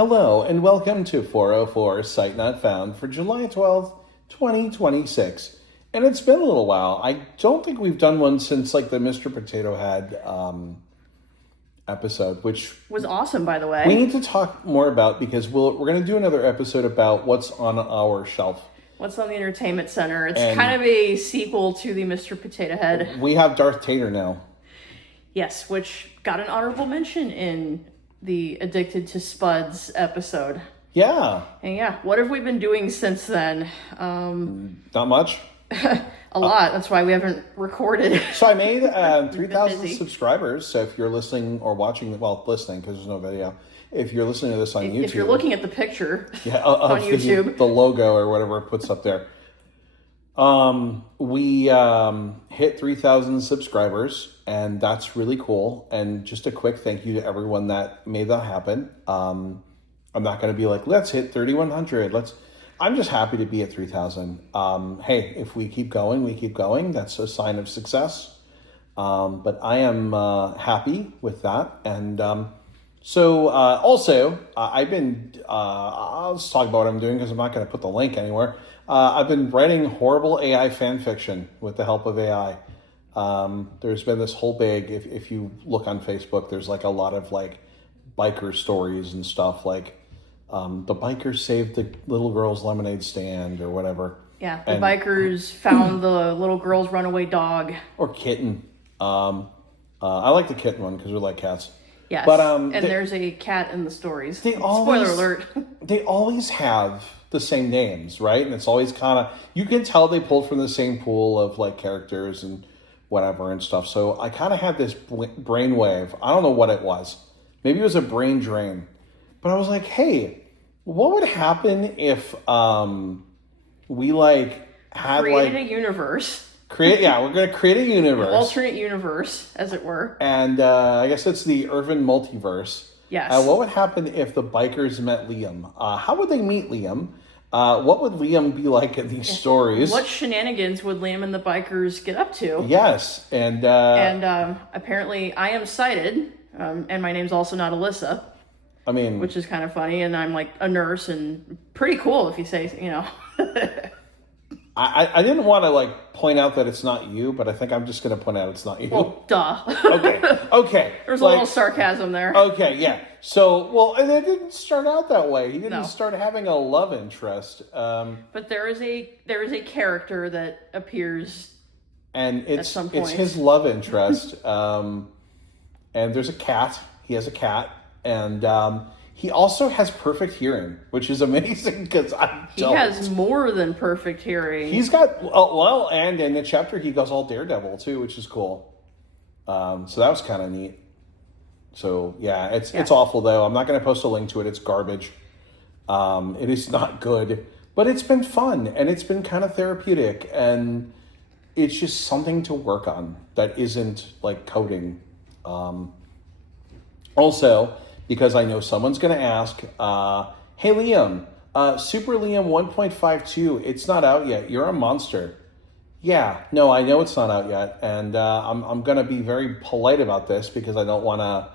Hello, and welcome to 404 Sight Not Found for July 12th, 2026. And it's been a little while. I don't think we've done one since like the Mr. Potato Head episode, which was awesome, by the way. We need to talk more about because we're going to do another episode about what's on our shelf. What's on the entertainment center. It's kind of a sequel to the Mr. Potato Head. We have Darth Tater now. Yes, which got an honorable mention in the Addicted to Spuds episode. Yeah. And yeah, what have we been doing since then? Not much. A lot. That's why we haven't recorded. So I made 3,000 subscribers. So if you're listening or watching, well, listening because there's no video. If you're listening to this on YouTube. If you're looking at the picture on YouTube. The logo or whatever it puts up there. We hit 3,000 subscribers, and that's really cool. And just a quick thank you to everyone that made that happen. I'm not going to be like, let's hit 3,100. I'm just happy to be at 3,000. Hey, if we keep going, we keep going. That's a sign of success. But I am happy with that. And also, I've been, I'll just talk about what I'm doing because I'm not going to put the link anywhere. I've been writing horrible AI fan fiction with the help of AI. There's been this whole big, if you look on Facebook, there's like a lot of like biker stories and stuff like the bikers saved the little girl's lemonade stand or whatever. Yeah, the bikers found the little girl's runaway dog. Or kitten. I like the kitten one because we like cats. Yes, but, there's a cat in the stories. Spoiler alert. They always have the same names, right? And it's always kind of, you can tell they pulled from the same pool of like characters and whatever and stuff. So I kind of had this brainwave. I don't know what it was. Maybe it was a brain drain. But I was like, hey, what would happen if we like had created a universe? We're going to create a universe. An alternate universe, as it were. And I guess it's the Irvin multiverse. Yes. What would happen if the bikers met Liam? How would they meet Liam? What would Liam be like in these stories? What shenanigans would Liam and the bikers get up to? Yes. And apparently I am sighted, and my name's also not Alyssa. I mean... Which is kind of funny, and I'm like a nurse, and pretty cool if you say, you know... I didn't want to like point out that it's not you, but I think I'm just going to point out it's not you. Well, duh. Okay. There's a little sarcasm there. Okay, yeah. So, and it didn't start out that way. He didn't start having a love interest. But there is a character that appears, and at some point. It's his love interest. And there's a cat. He has a cat, and he also has perfect hearing, which is amazing because I don't. He has more than perfect hearing. He's got, and in the chapter he goes all Daredevil too, which is cool. So that was kind of neat. So yeah, it's awful though. I'm not going to post a link to it. It's garbage. It is not good, but it's been fun and it's been kind of therapeutic and it's just something to work on that isn't like coding. Also, because I know someone's going to ask, hey, Liam, Super Liam 1.52, it's not out yet. You're a monster. Yeah, no, I know it's not out yet. And I'm going to be very polite about this because I don't want to,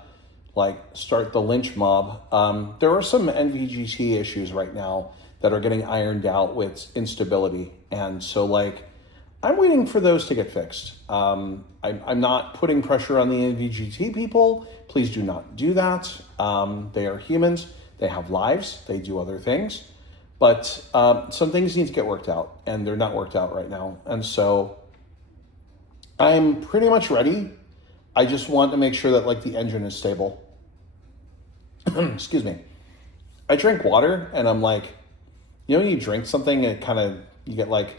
like, start the lynch mob. There are some NVGT issues right now that are getting ironed out with instability. And so, like, I'm waiting for those to get fixed. I'm not putting pressure on the NVGT people. Please do not do that. They are humans. They have lives. They do other things. But some things need to get worked out, and they're not worked out right now. And so I'm pretty much ready. I just want to make sure that like the engine is stable. Excuse me. I drink water, and I'm like, you know when you drink something, and you get like...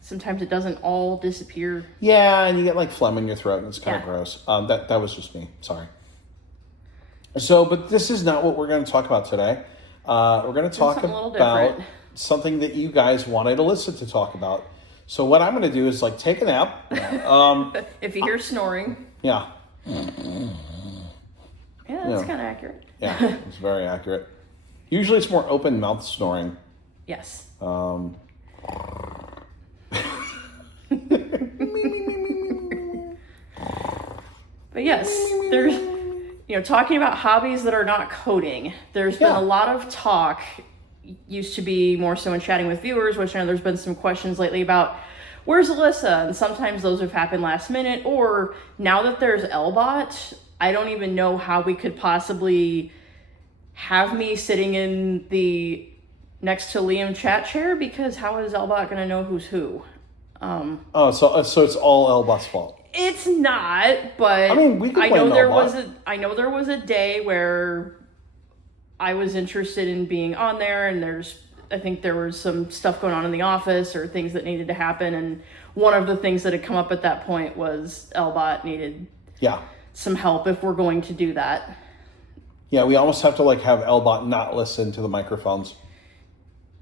Sometimes it doesn't all disappear. Yeah, and you get like phlegm in your throat, and it's kind of gross. That was just me. Sorry. So, but this is not what we're going to talk about today. We're going to talk about something that you guys wanted Alyssa to talk about. So what I'm going to do is like take a nap. If you hear snoring. Yeah. Yeah, that's kind of accurate. Yeah, it's very accurate. Usually it's more open mouth snoring. Yes. But yes, talking about hobbies that are not coding. There's been a lot of talk, used to be more so in chatting with viewers, which I know there's been some questions lately about where's Alyssa? And sometimes those have happened last minute, or now that there's Lbot, I don't even know how we could possibly have me sitting in the next to Liam chat chair, because how is Lbot going to know who's who? So it's all Lbot's fault. It's not, but I mean, we could blame Lbot. I know there was a day where I was interested in being on there, and I think there was some stuff going on in the office or things that needed to happen, and one of the things that had come up at that point was Lbot needed some help if we're going to do that. Yeah, we almost have to have Lbot not listen to the microphones.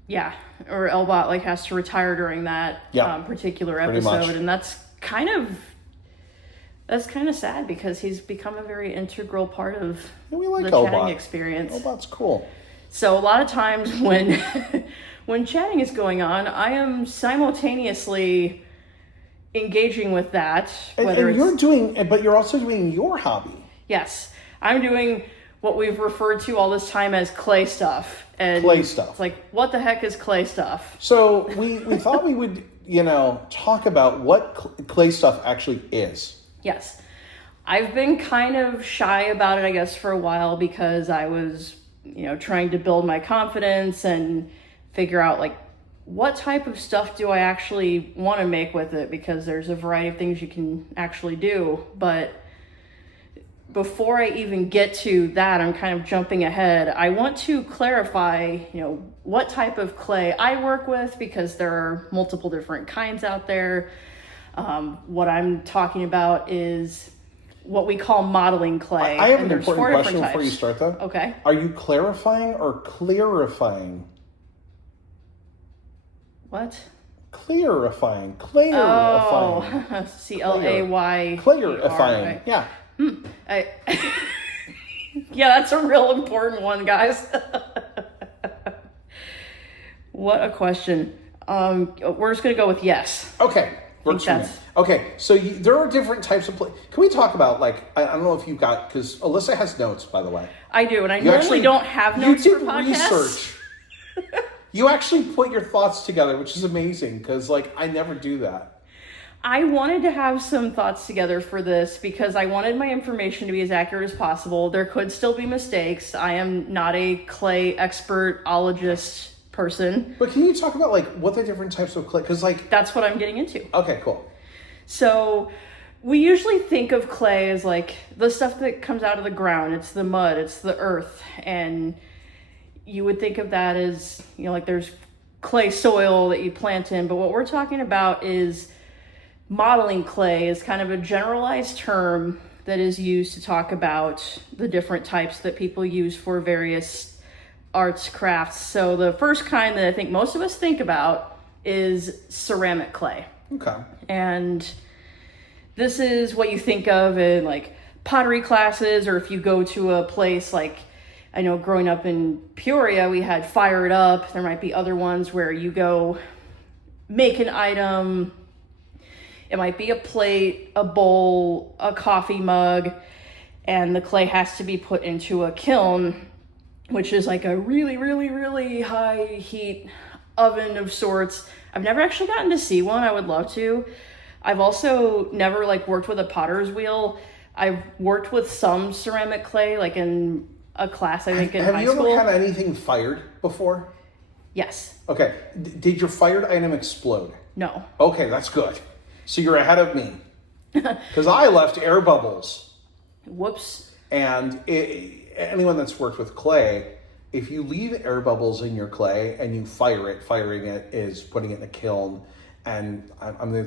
Yeah, or Lbot has to retire during that particular episode, and that's kind of sad because he's become a very integral part of the chatting experience. Lbot's cool. So a lot of times when when chatting is going on, I am simultaneously engaging with that. But you're also doing your hobby. Yes, I'm doing what we've referred to all this time as clay stuff. And clay stuff. It's like, what the heck is clay stuff? So we thought we would, talk about what clay stuff actually is. Yes. I've been kind of shy about it, I guess, for a while because I was, trying to build my confidence and figure out what type of stuff do I actually want to make with it, because there's a variety of things you can actually do. But before I even get to that, I'm kind of jumping ahead. I want to clarify, what type of clay I work with, because there are multiple different kinds out there. What I'm talking about is what we call modeling clay. I have an important question before you start, though. Okay. Are you clarifying or clarifying? What? Clarifying. Oh, C-L-A-Y. Clarifying. Yeah. Yeah, that's a real important one, guys. What a question. We're just going to go with yes. Okay. Works for me. Okay, so there are different types of play. Can we talk about, I don't know if you've got, because Alyssa has notes, by the way. I do, and I normally don't have notes for podcasts. Research. You actually put your thoughts together, which is amazing, because, I never do that. I wanted to have some thoughts together for this because I wanted my information to be as accurate as possible. There could still be mistakes. I am not a clay expertologist person. But can you talk about what the different types of clay, because that's what I'm getting into. Okay, cool. So we usually think of clay as the stuff that comes out of the ground. It's the mud, it's the earth, and you would think of that as there's clay soil that you plant in, but what we're talking about is modeling clay is kind of a generalized term that is used to talk about the different types that people use for various arts, crafts. So the first kind that I think most of us think about is ceramic clay. Okay. And this is what you think of in pottery classes, or if you go to a place I know growing up in Peoria, we had Fire It Up. There might be other ones where you go make an item. It might be a plate, a bowl, a coffee mug, and the clay has to be put into a kiln, which is a really, really, really high heat oven of sorts. I've never actually gotten to see one. I would love to. I've also never worked with a potter's wheel. I've worked with some ceramic clay, in a class, I think, in high school. Have you ever had anything fired before? Yes. Okay. Did your fired item explode? No. Okay, that's good. So you're ahead of me. Because I left air bubbles. Whoops. And anyone that's worked with clay, if you leave air bubbles in your clay and you fire it, firing it is putting it in a kiln. And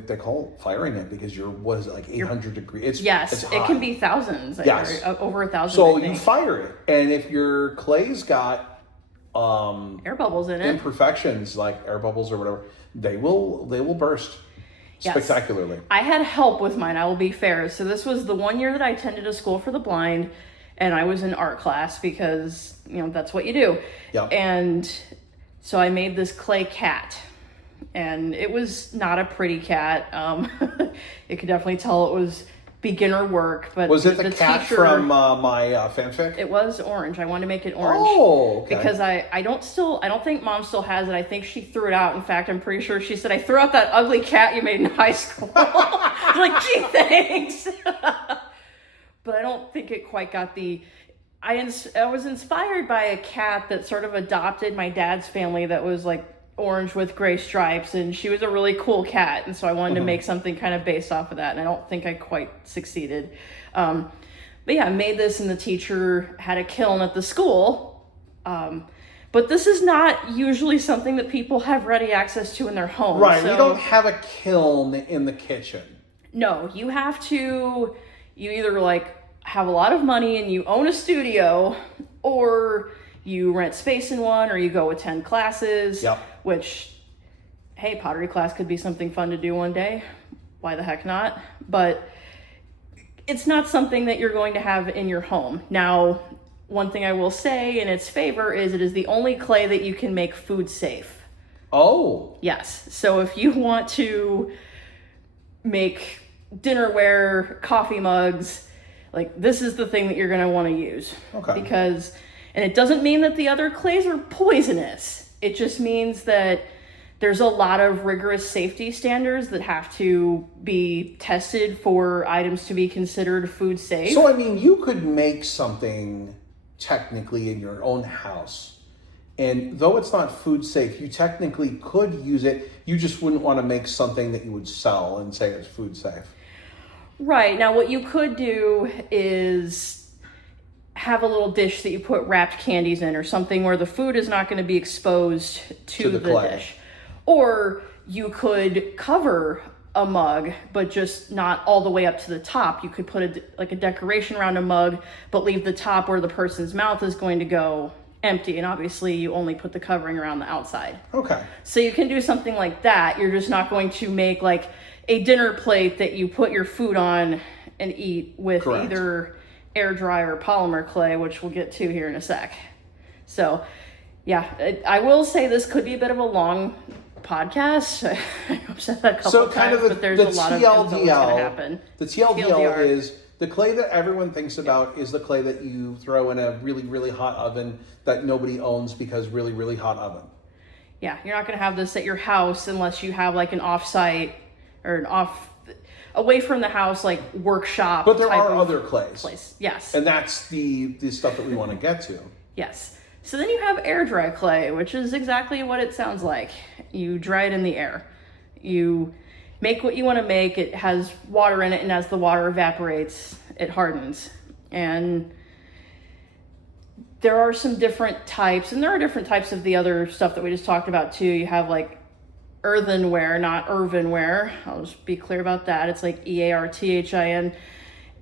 they call it firing it because was it 800 degrees? Yes, it can be thousands. Yes. Over 1,000. So you fire it. And if your clay's got air bubbles in it, imperfections like air bubbles or whatever, they will burst. Yes. Spectacularly. I had help with mine, I will be fair. So this was the one year that I attended a school for the blind, and I was in art class because, that's what you do. Yeah. And so I made this clay cat, and it was not a pretty cat. You could definitely tell it was beginner work. But was it the cat teacher, from my fanfic? It was orange. I wanted to make it orange. Oh, okay. Because I don't think Mom still has it. I think she threw it out. In fact, I'm pretty sure she said, I threw out that ugly cat you made in high school. I was like, gee, thanks. But I don't think it quite got the... I was inspired by a cat that sort of adopted my dad's family that was like orange with gray stripes, and she was a really cool cat, and so I wanted to make something kind of based off of that, and I don't think I quite succeeded. But yeah, I made this, and the teacher had a kiln at the school. But this is not usually something that people have ready access to in their home. Right, so, we don't have a kiln in the kitchen. No, you either like have a lot of money and you own a studio, or you rent space in one, or you go attend classes. Yep. Which, hey, pottery class could be something fun to do one day. Why the heck not? But it's not something that you're going to have in your home. Now, one thing I will say in its favor is it is the only clay that you can make food safe. Oh. Yes. So if you want to make dinnerware, coffee mugs, like this is the thing that you're going to want to use. Okay. Because, and it doesn't mean that the other clays are poisonous. It just means that there's a lot of rigorous safety standards that have to be tested for items to be considered food safe. So, I mean, you could make something technically in your own house, and though it's not food safe, you technically could use it. You just wouldn't want to make something that you would sell and say it's food safe. Right. Now, what you could do is have a little dish that you put wrapped candies in, or something where the food is not going to be exposed to the dish. Or you could cover a mug, but just not all the way up to the top. You could put a decoration around a mug, but leave the top where the person's mouth is going to go empty. And obviously you only put the covering around the outside. Okay. So you can do something like that. You're just not going to make like a dinner plate that you put your food on and eat with Correct. either air dry or polymer clay, which we'll get to here in a sec. So yeah, I will say this could be a bit of a long podcast. I've said that a couple of times, but there's a lot of info that's going to happen. The TLDR TLDR is the clay that everyone thinks about is the clay that you throw in a really, really hot oven that nobody owns because really, really hot oven. Yeah, you're not going to have this at your house unless you have like an off-site or an away from the house, like workshop. But there type are of other clays. place. Yes. And that's the stuff that we want to get to. Yes. So then you have air dry clay, which is exactly what it sounds like. You dry it in the air. You make what you want to make. It has water in it, and as the water evaporates, it hardens. And there are some different types, and there are different types of the other stuff that we just talked about too. You have like earthenware, not earthenware. I'll just be clear about that. It's like EARTHIN.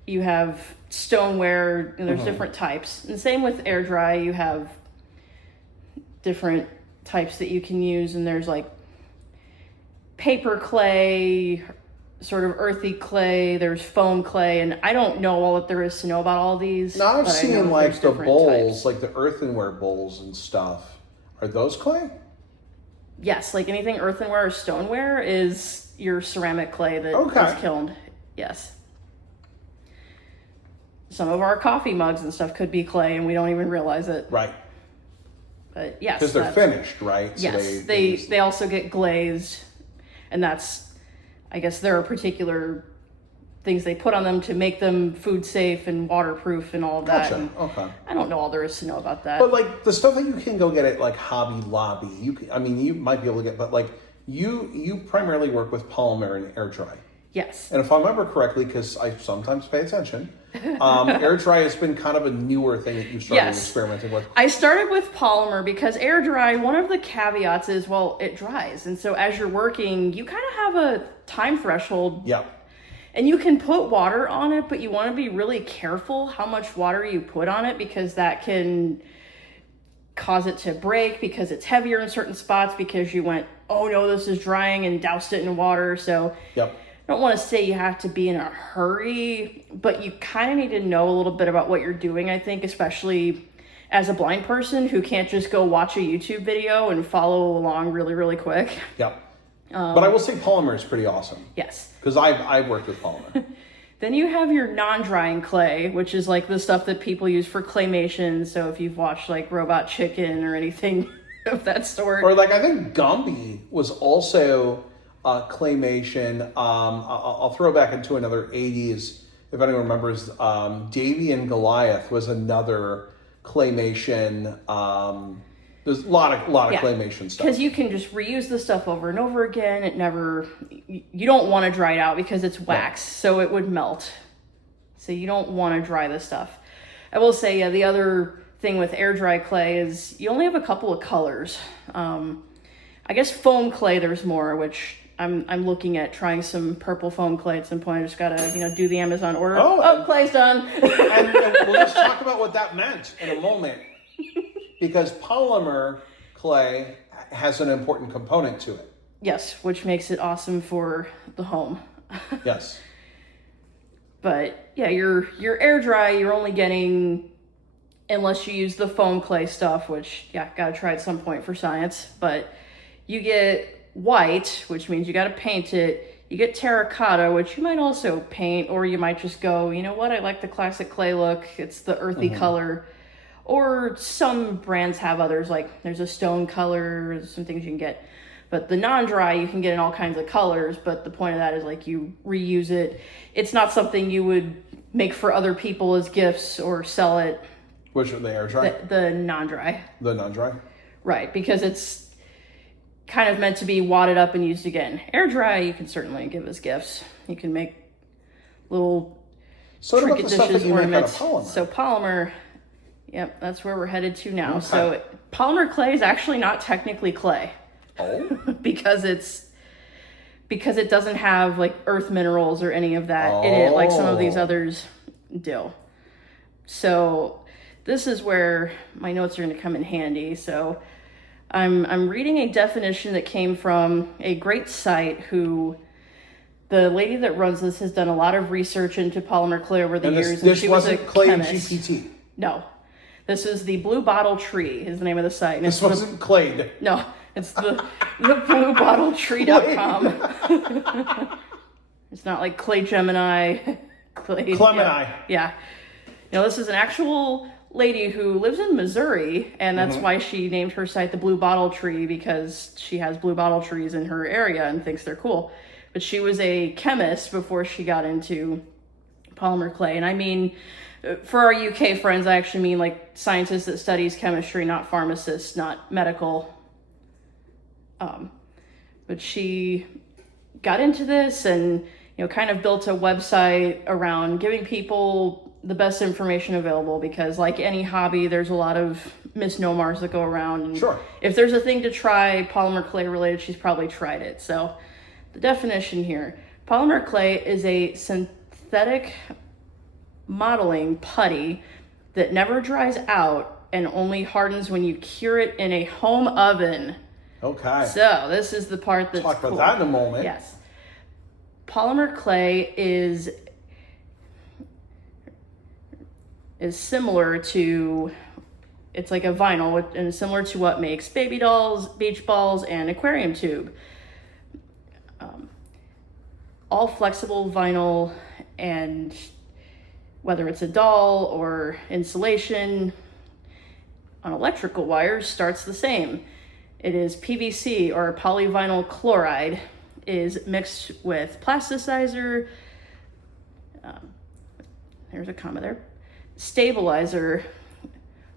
You have stoneware, and there's different types. And same with air dry. You have different types that you can use, and there's like paper clay, sort of earthy clay, there's foam clay, and I don't know all that there is to know about all these. Now I've seen like the different bowls, types. like the earthenware bowls and stuff. Are those clay? Yes, like anything earthenware or stoneware is your ceramic clay that is kilned. Yes. Some of our coffee mugs and stuff could be clay, and we don't even realize it. Right. But yes, because they're finished, right? Yes, So they also get glazed, and that's, I guess, there are particular things they put on them to make them food safe and waterproof and all of that. Gotcha. And Okay. I don't know all there is to know about that. But like the stuff that you can go get at like Hobby Lobby, you might be able to get, but like you primarily work with polymer and air dry. Yes. And if I remember correctly, because I sometimes pay attention, air dry has been kind of a newer thing that you started experimenting with. I started with polymer because air dry, one of the caveats is, well, it dries. And so as you're working, you kind of have a time threshold. Yeah. And you can put water on it, but you want to be really careful how much water you put on it, because that can cause it to break because it's heavier in certain spots because you went, oh no, this is drying, and doused it in water. So Yep. I don't want to say you have to be in a hurry, but you kind of need to know a little bit about what you're doing, I think, especially as a blind person who can't just go watch a YouTube video and follow along really, really quick. Yep. But I will say polymer is pretty awesome. Yes. Because I've worked with polymer. Then you have your non-drying clay, which is like the stuff that people use for claymation. So if you've watched like Robot Chicken or anything of that sort. Or like I think Gumby was also claymation. I'll throw back into another 80s, if anyone remembers, Davy and Goliath was another claymation. There's a lot of claymation stuff. Because you can just reuse the stuff over and over again. You don't want to dry it out because it's wax, so it would melt. So you don't want to dry this stuff. I will say, the other thing with air dry clay is you only have a couple of colors. I guess foam clay, there's more, which I'm looking at trying some purple foam clay at some point. I just gotta, do the Amazon order. Oh, clay's done. and we'll just talk about what that meant in a moment. Because polymer clay has an important component to it. Yes, which makes it awesome for the home. Yes. But yeah, your air dry, you're only getting, unless you use the foam clay stuff, which, gotta try at some point for science. But you get white, which means you gotta paint it. You get terracotta, which you might also paint, or you might just go, you know what, I like the classic clay look. It's the earthy color. Or some brands have others, like there's a stone color, some things you can get. But the non-dry, you can get in all kinds of colors, but the point of that is like you reuse it. It's not something you would make for other people as gifts or sell it. Which are the air dry? The non-dry. The non-dry? Right, because it's kind of meant to be wadded up and used again. Air dry, you can certainly give as gifts. You can make little trinket dishes, ornaments. So polymer... Yep, that's where we're headed to now. Okay. So polymer clay is actually not technically clay. Oh. because it doesn't have like earth minerals or any of that in it like some of these others do. So this is where my notes are going to come in handy. So I'm reading a definition that came from a great site who the lady that runs this has done a lot of research into polymer clay over the years. This she wasn't was a clay chemist. GPT. No. This is the Blue Bottle Tree is the name of the site. And this wasn't Clay. No, it's the bluebottletree.com. It's not like Clay Gemini. Clemini. Yeah. No, this is an actual lady who lives in Missouri, and that's why she named her site the Blue Bottle Tree, because she has blue bottle trees in her area and thinks they're cool. But she was a chemist before she got into polymer clay. And I mean... For our UK friends, I actually mean like scientists that studies chemistry, not pharmacists, not medical. But she got into this and, kind of built a website around giving people the best information available, because like any hobby, there's a lot of misnomers that go around. And sure. If there's a thing to try polymer clay related, she's probably tried it. So the definition here, polymer clay is a synthetic modeling putty that never dries out and only hardens when you cure it in a home oven. Okay. So this is the part that's talk about cool. that in a moment. Yes. Polymer clay is similar to, it's like a vinyl, and similar to what makes baby dolls, beach balls, and aquarium tube. All flexible vinyl, and whether it's a doll or insulation on electrical wires, starts the same. It is PVC, or polyvinyl chloride, is mixed with plasticizer, there's a comma there, stabilizer,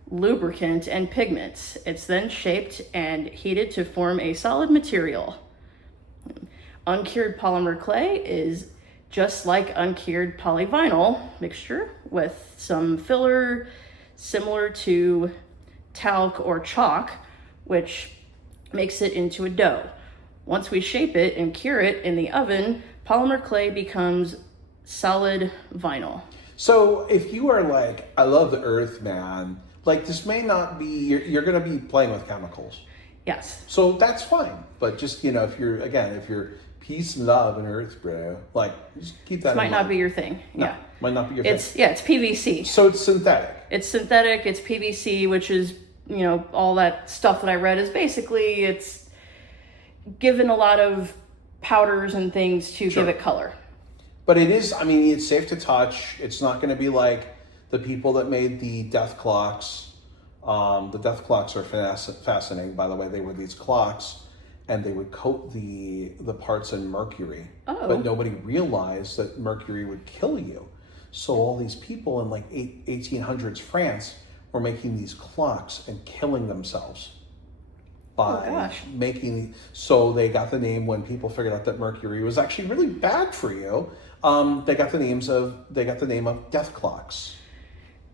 lubricant, and pigments. It's then shaped and heated to form a solid material. Uncured polymer clay is just like uncured polyvinyl mixture with some filler similar to talc or chalk, which makes it into a dough. Once we shape it and cure it in the oven, polymer clay becomes solid vinyl. So if you are like, I love the earth, man, like this may not be, you're going to be playing with chemicals. Yes. So that's fine. But just, if you're peace, love, and earth, bro, like just keep that in mind. Might not be your thing. No, yeah. Might not be your thing. It's PVC. So it's synthetic. It's synthetic, it's PVC, which is, all that stuff that I read is basically, it's given a lot of powders and things to give it color. But it is, I mean, it's safe to touch. It's not going to be like the people that made the death clocks. The death clocks are fascinating, by the way. They were these clocks, and they would coat the parts in mercury. Oh. But nobody realized that mercury would kill you. So all these people in like 1800s France were making these clocks and killing themselves by making. So they got the name when people figured out that mercury was actually really bad for you. They got the name of death clocks.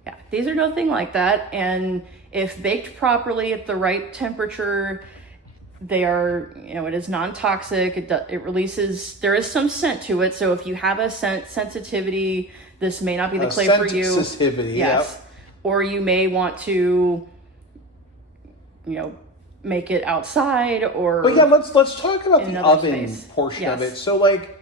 Yeah, these are nothing like that, and if baked properly at the right temperature, they are, it is non-toxic. It releases, there is some scent to it, so if you have a scent sensitivity, this may not be the clay for you. Sensitivity, yes. Yep. Or you may want to, make it outside or. But yeah, let's talk about the oven portion of it. So like,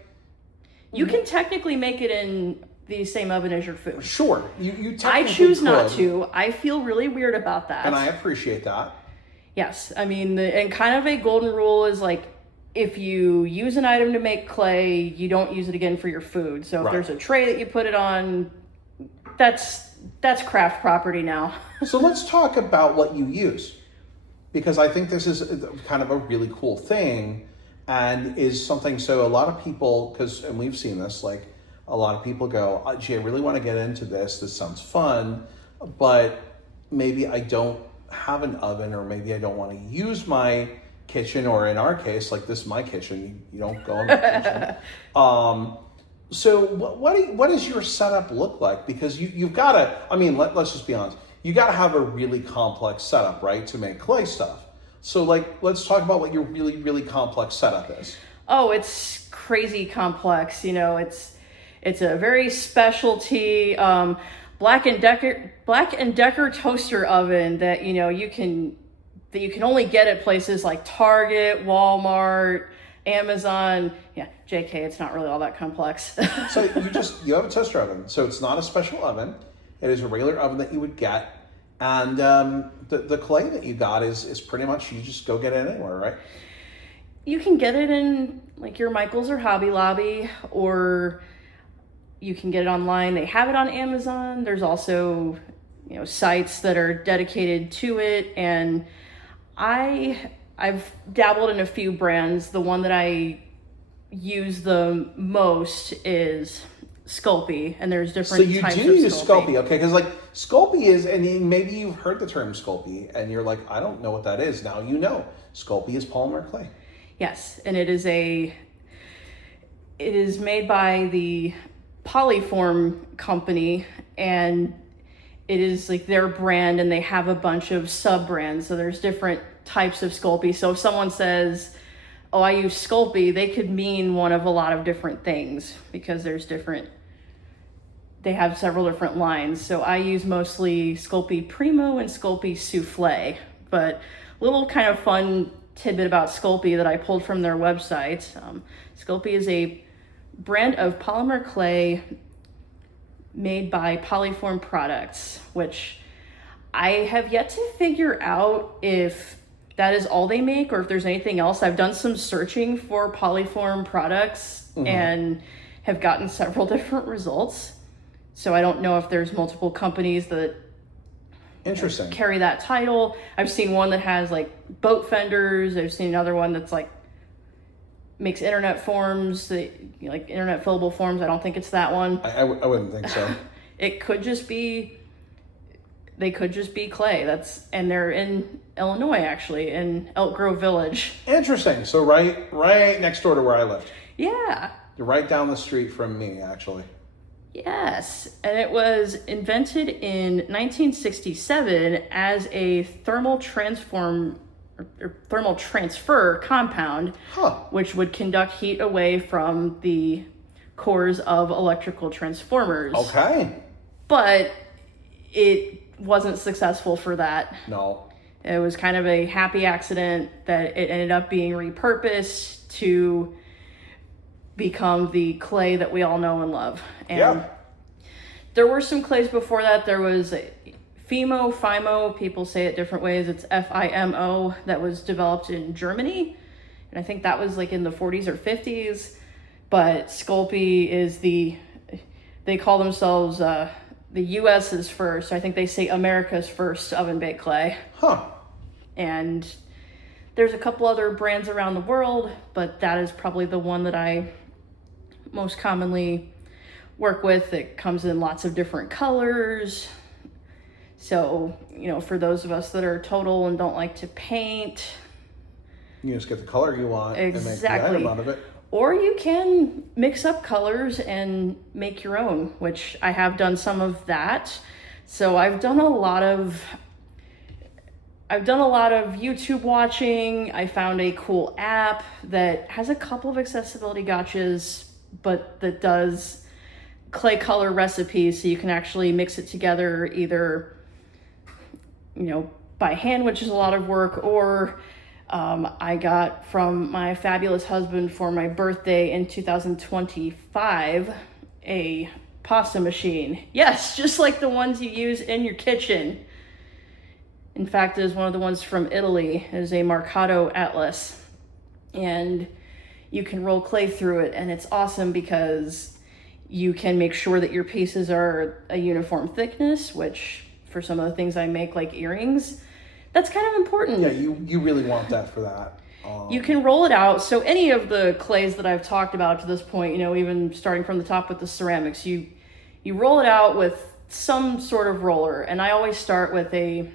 you can technically make it in the same oven as your food. Sure, you technically I choose not to. I feel really weird about that, and I appreciate that. Yes, I mean, and kind of a golden rule is like, if you use an item to make clay, you don't use it again for your food. So if there's a tray that you put it on, that's craft property now. So let's talk about what you use, because I think this is kind of a really cool thing, and is something. So a lot of people, and we've seen this, like a lot of people go, gee, I really want to get into this. This sounds fun, but maybe I don't have an oven, or maybe I don't want to use my kitchen, or in our case, like this is my kitchen. You don't go in my kitchen. So what does your setup look like? Because you've got to, I mean, let's just be honest. You got to have a really complex setup, right, to make clay stuff. So like, let's talk about what your really, really complex setup is. Oh, it's crazy complex. It's a very specialty Black and Decker toaster oven that you can only get at places like Target, Walmart, Amazon. Yeah, JK, it's not really all that complex. So you have a toaster oven. So it's not a special oven. It is a regular oven that you would get. And the clay that you got is pretty much, you just go get it anywhere, right? You can get it in like your Michael's or Hobby Lobby, or you can get it online. They have it on Amazon. There's also, sites that are dedicated to it. And I've dabbled in a few brands. The one that I use the most is Sculpey, and there's different types of Sculpey. So you do use Sculpey, okay? Because like Sculpey is, and maybe you've heard the term Sculpey, and you're like, I don't know what that is. Now you know. Sculpey is polymer clay. Yes, and it is made by the Polyform company, and it is like their brand, and they have a bunch of sub brands. So there's different types of Sculpey. So if someone says, oh, I use Sculpey, they could mean one of a lot of different things, because they have several different lines. So I use mostly Sculpey Primo and Sculpey Souffle. But a little kind of fun tidbit about Sculpey that I pulled from their website. Sculpey is a brand of polymer clay made by Polyform Products, which I have yet to figure out if that is all they make or if there's anything else. I've done some searching for Polyform Products and have gotten several different results. So I don't know if there's multiple companies that carry that title. I've seen one that has like boat fenders. I've seen another one that's like makes internet forms, like internet fillable forms. I don't think it's that one. I wouldn't think so. They could just be clay. And they're in Illinois, actually, in Elk Grove Village. Interesting. So right next door to where I lived. Yeah. You're right down the street from me, actually. Yes, and it was invented in 1967 as a thermal transfer compound, which would conduct heat away from the cores of electrical transformers. Okay. But it wasn't successful for that. No. It was kind of a happy accident that it ended up being repurposed to become the clay that we all know and love. And there were some clays before that. There was FIMO, people say it different ways. It's FIMO, that was developed in Germany. And I think that was like in the 40s or 50s. But Sculpey is they call themselves the U.S.'s first. I think they say America's first oven-baked clay. Huh. And there's a couple other brands around the world, but that is probably the one that I most commonly work with. It comes in lots of different colors. So, for those of us that are total and don't like to paint. You just get the color you want and make the Exactly. item out of it. Or you can mix up colors and make your own, which I have done some of that. So I've done a lot of YouTube watching. I found a cool app that has a couple of accessibility gotchas, but that does clay color recipes, so you can actually mix it together either, by hand, which is a lot of work, or I got from my fabulous husband for my birthday in 2025 a pasta machine. Yes, just like the ones you use in your kitchen. In fact, it is one of the ones from Italy. It is a Mercato Atlas. And you can roll clay through it, and it's awesome because you can make sure that your pieces are a uniform thickness, which for some of the things I make, like earrings, that's kind of important. Yeah, you really want that for that. You can roll it out. So any of the clays that I've talked about to this point, even starting from the top with the ceramics, you roll it out with some sort of roller. And I always start with an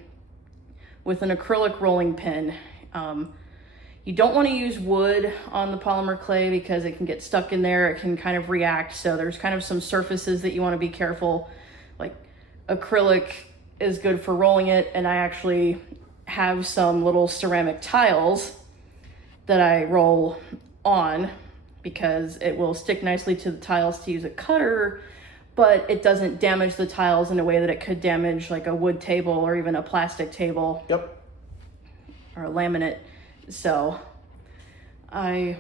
acrylic rolling pin. You don't want to use wood on the polymer clay because it can get stuck in there. It can kind of react. So there's kind of some surfaces that you want to be careful. Like acrylic is good for rolling it. And I actually have some little ceramic tiles that I roll on because it will stick nicely to the tiles to use a cutter, but it doesn't damage the tiles in a way that it could damage like a wood table or even a plastic table. Yep. Or a laminate. So I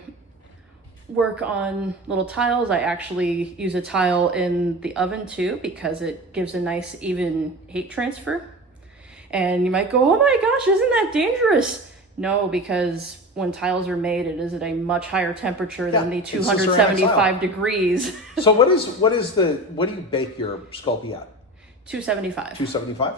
work on little tiles. I actually use a tile in the oven too because it gives a nice even heat transfer. And you might go, oh my gosh, isn't that dangerous? No, because when tiles are made, it is at a much higher temperature than the 275 degrees. So what do you bake your Sculpey at? 275. 275?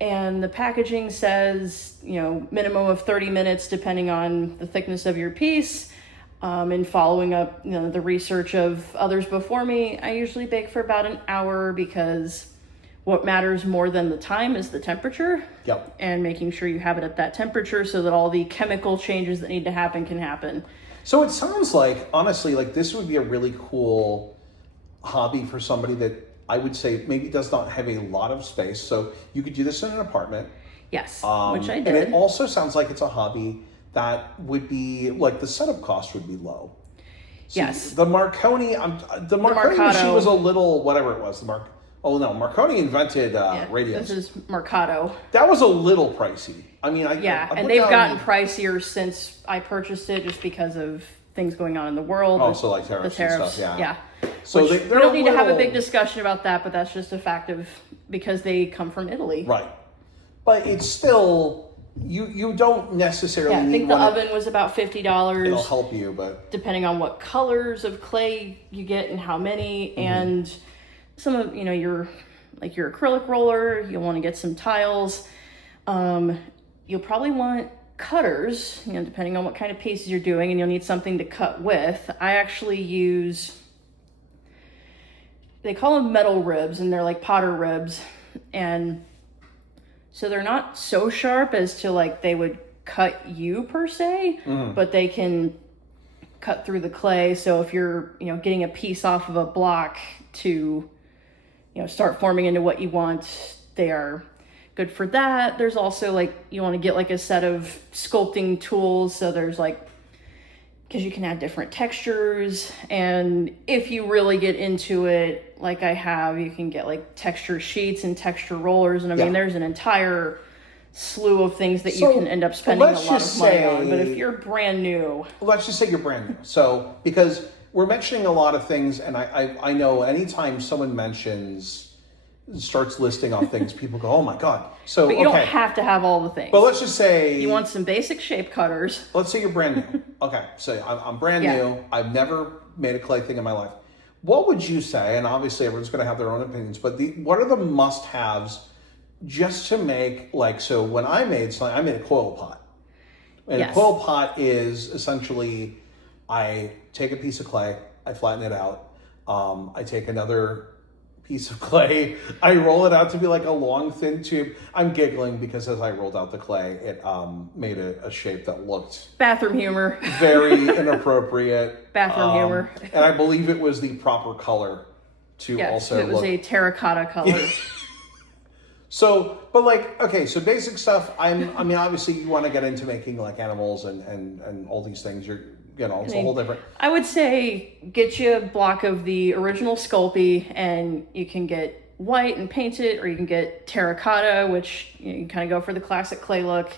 And the packaging says, minimum of 30 minutes depending on the thickness of your piece. And following up, the research of others before me, I usually bake for about an hour because what matters more than the time is the temperature. Yep. And making sure you have it at that temperature so that all the chemical changes that need to happen can happen. So it sounds like, honestly, like this would be a really cool hobby for somebody that I would say maybe does not have a lot of space. So you could do this in an apartment. Yes, which I did. And it also sounds like it's a hobby that would be, like the setup cost would be low. So yes. The Marconi, Marconi machine was a little, whatever it was. Marconi invented radios. This is Mercato. That was a little pricey. I mean, and they've gotten pricier since I purchased it just because of things going on in the world. Also, like tariffs and stuff, yeah. So we don't need to have a big discussion about that, but that's just a fact of because they come from Italy. Right. But it's still, you don't necessarily need I think the oven was about $50. It'll help you, but depending on what colors of clay you get and how many, and some of your acrylic roller, you'll want to get some tiles. You'll probably want cutters, depending on what kind of pieces you're doing, and you'll need something to cut with. I actually use, they call them metal ribs, and they're like potter ribs, and so they're not so sharp as to like they would cut you per se, but they can cut through the clay. So if you're getting a piece off of a block to start forming into what you want, they are good for that. There's also you want to get a set of sculpting tools. So there's because you can add different textures. And if you really get into it, like I have, you can get texture sheets and texture rollers. And I mean, there's an entire slew of things that you can end up spending a lot of money on. But if you're brand new. Let's just say you're brand new. So, because we're mentioning a lot of things, and I know anytime someone starts listing off things, people go, oh my God. So, but you don't have to have all the things. But let's just say you want some basic shape cutters. Let's say you're brand new. Okay, so I'm brand new. I've never made a clay thing in my life. What would you say, and obviously everyone's going to have their own opinions, but what are the must-haves just to make, like, so when I made something, I made a coil pot. And Yes. a coil pot is essentially, I take a piece of clay, I flatten it out, I take another piece of clay, I roll it out to be like a long, thin tube. I'm giggling because as I rolled out the clay, it made a shape that looked Bathroom humor. very inappropriate. Bathroom humor. And I believe it was the proper color to Yes, also it was look. a terracotta color. So, but like, okay, so basic stuff. I mean, obviously you want to get into making like animals and all these things. It's a whole different. I would say get you a block of the original Sculpey, and you can get white and paint it, or you can get terracotta, which you can kind of go for the classic clay look.